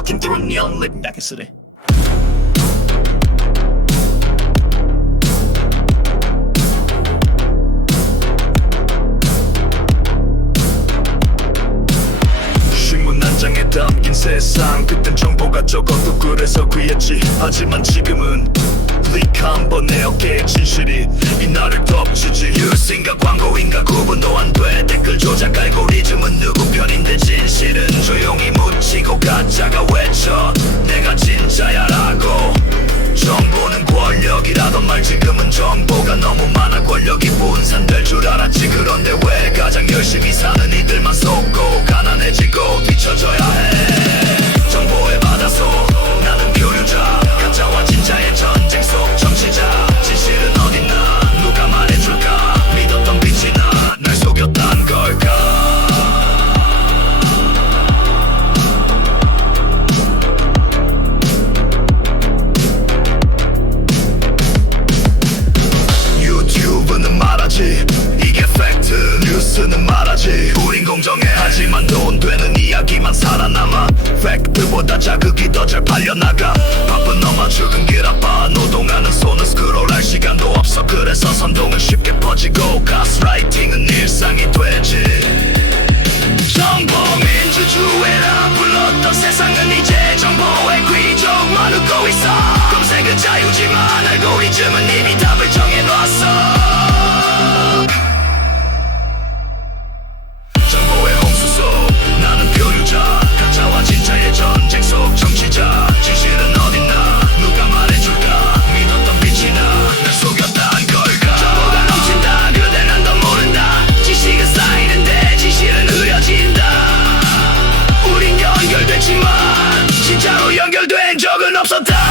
walking through neon lit in city. 장에 담긴 세상 그땐 정보가 적어도 그래서 귀했지. 하지만 지금은 릭한번내 어깨에 진실이 이 나를 덮치지. 뉴스인가 광고인가 구분도 안 돼. 댓글 조작 알 줄 알았지. 그런데 왜 가장 열심히 사는 이들만 속고 가난해지고 뒤처져야 해? 정보에 받아서 나는 교류자 가짜와 진짜의 전쟁 속 정치자. 진실은 어딨나? 누가 말해줄까? 믿었던 빛이 나날 속였단 걸까 팩트보다 자극이 더 잘 팔려나가 진짜로 연결된 적은 없었다.